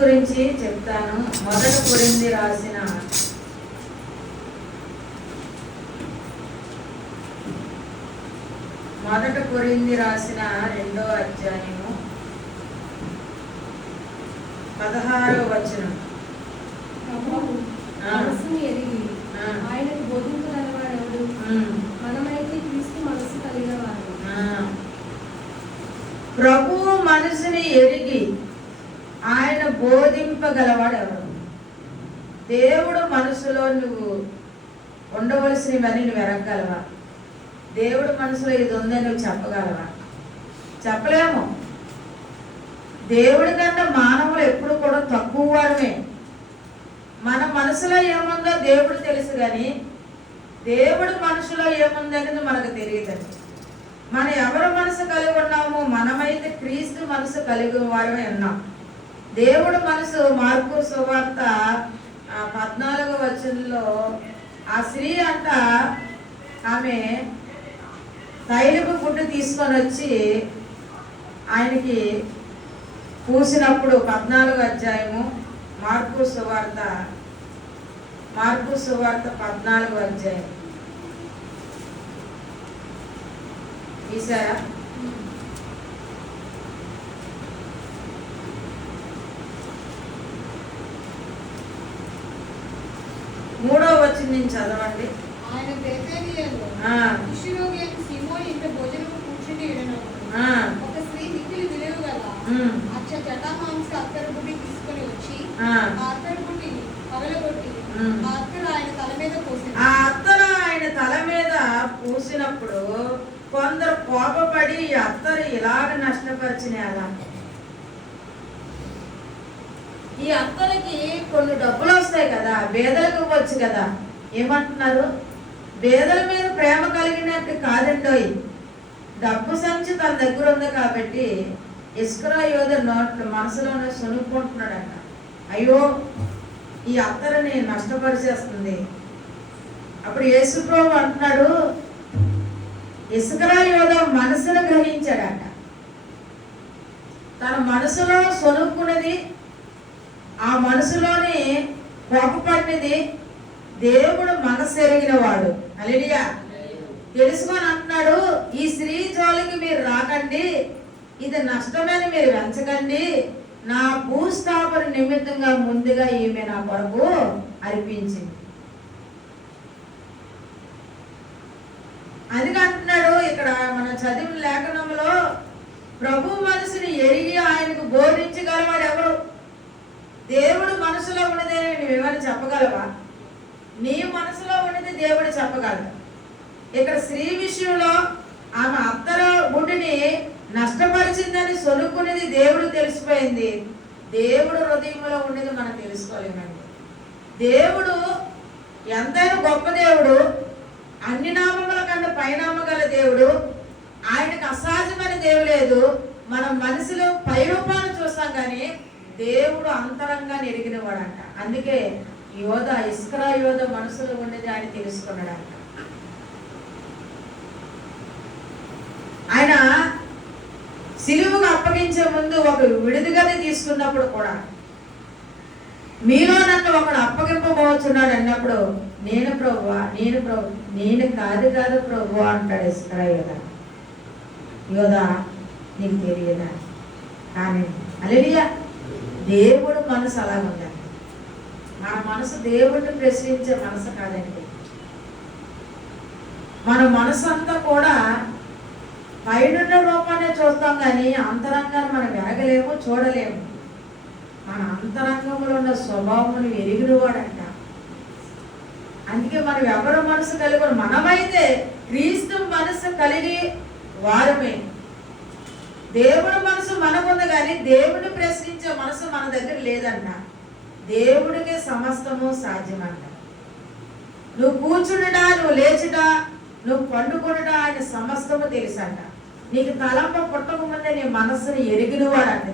గురించి చెప్తాను. మొదటి కొరింథీ రాసిన మొదటి కొరింథీ రాసిన 2వ అధ్యాయము 16వ వచనం. మనసుని ఎరిగి ఆయనకు బోధింపగలవాడెవడు? మనమైతే క్రీస్తు మనసు కలిగిన వారు. ప్రభువు మనసుని ఎరిగి ఆయన బోధింపగలవాడు ఎవరు? దేవుడు మనసులో నువ్వు ఉండవలసినవన్నీ నువ్వు ఎరగలవా? దేవుడు మనసులో ఇది ఉందని నువ్వు చెప్పగలవా? చెప్పలేము. దేవుడి కన్నా మానవులు ఎప్పుడు కూడా తక్కువ వారమే. మన మనసులో ఏముందో దేవుడు తెలుసు, కానీ దేవుడు మనసులో ఏముందనేది మనకు తెలియదండి. మనం ఎవరు మనసు కలిగి ఉన్నాము? మనమైతే క్రీస్తు మనసు కలిగి వారమే ఉన్నాం. దేవుడు మనసు మార్కు సువార్త 14వ వచనంలో ఆ స్త్రీ అంట ఆమె తైలపు గుడ్డు తీసుకొని వచ్చి ఆయనకి పూసినప్పుడు 14వ అధ్యాయము మార్కు సువార్త 14వ అధ్యాయం ఈసారా 3వ వచనం నుంచి చదవండి. ఆయన బేతేనియలో కుష్ఠరోగి అయిన సీమోను ఇంట భోజనము కూర్చుని ఎడనప్పుడు ఒక స్త్రీ మిక్కిలి విలువ గల జటామాంస అత్తరు బుడ్డి తీసుకొని వచ్చి ఆ అత్తరు బుడ్డిని పగలగొట్టి ఆ అత్తరు ఆయన తల మీద పోసింది. ఆ అత్తరు ఆయన తల మీద పూసినప్పుడు కొందరు కోపపడి ఈ అత్తరు ఇలాగ నష్టపరిచినారా? ఈ అత్తలకి కొన్ని డబ్బులు వస్తాయి కదా, బేదలకు ఇవ్వచ్చు కదా. ఏమంటున్నారు? బేదల మీద ప్రేమ కలిగినట్టు కాదండోయ్. డబ్బు సంచి తన దగ్గర ఉంది కాబట్టి ఇస్కరియోతు నోట్లో మనసులోనే సొనుక్కుంటున్నాడట. అయ్యో, ఈ అత్తరిని నష్టపరిచేస్తుంది. అప్పుడు యేసుప్రభు అంటున్నాడు, ఇస్కరియోతు మనసును గ్రహించాడట. తన మనసులో సొనుక్కున్నది, ఆ మనసులోని కోపపడినది దేవుడు మనసు ఎరిగిన వాడు. హల్లెలూయా. తెలుసుకొని అంటున్నాడు, ఈ స్త్రీ జోలికి మీరు రాకండి, ఇది నష్టమని మీరు వెంచకండి. నా భూస్థాపన నిమిత్తంగా ముందుగా ఈమె నా కొరకు అర్పించింది. అందుకే అంటున్నాడు ఇక్కడ మన చదివిన లేఖనంలో, ప్రభు మనసుని ఎరిగి ఆయనకు బోధించగలవాడు ఎవరు? దేవుడు మనసులో ఉన్నదే నువ్వేమైనా చెప్పగలవా? నీ మనసులో ఉన్నది దేవుడు చెప్పగలడు. ఇక్కడ స్త్రీ విషయంలో ఆమె అత్తర గుడ్డిని నష్టపరిచిందని సొనుక్కునేది దేవుడు తెలిసిపోయింది. దేవుడు హృదయంలో ఉన్నది మనం తెలుసుకోలేమండి. దేవుడు ఎంతైనా గొప్ప దేవుడు, అన్ని నామముల కన్నా పైనామ గల దేవుడు. ఆయనకు అసాధ్యమైన దేవుడు లేదు. మనం మనసులో పై రూపాన్ని చూస్తాం, కానీ దేవుడు అంతరంగా ఎరిగిన వాడంట. అందుకే ఇస్కరియోతు మనసులో ఉండేది ఆయన తెలుసుకున్నాడంట. ఆయన సిలువకు అప్పగించే ముందు ఒక విడుదల తీసుకున్నప్పుడు కూడా, మీలో నన్ను ఒకడు అప్పగింపబోచున్నాడు అన్నప్పుడు, నేను ప్రభువా, నేను కాదు ప్రభు అంటాడు ఇస్కరియోతు. యోధా, నీకు తెలియదా? కానీ హల్లెలూయా, దేవుడు మనసు అలా ఉందండి. మన మనసు దేవుడిని ప్రశ్నించే మనసు కాదండి. మన మనసు అంతా కూడా పైనున్న రూపాన్ని చూస్తాం, కానీ అంతరంగాన్ని మనం వెరగలేము, చూడలేము. మన అంతరంగంలో ఉన్న స్వభావమును ఎరిగినవాడంట. అందుకే మనం ఎవరు మనసు కలిగి, మనమైతే క్రీస్తు మనసు కలిగి వారమే. దేవుడు మనసు మనకుంది, కానీ దేవుడిని ప్రశ్నించే మనసు మన దగ్గర లేదంట. దేవుడికి సమస్తము సాధ్యమంట. నువ్వు కూర్చుండడా, నువ్వు లేచుడా, నువ్వు పండుకొనుడా ఆయన సమస్తము తెలుసంట. నీకు తలంప పుట్టక ముందే నీ మనస్సును ఎరిగినవాడంట.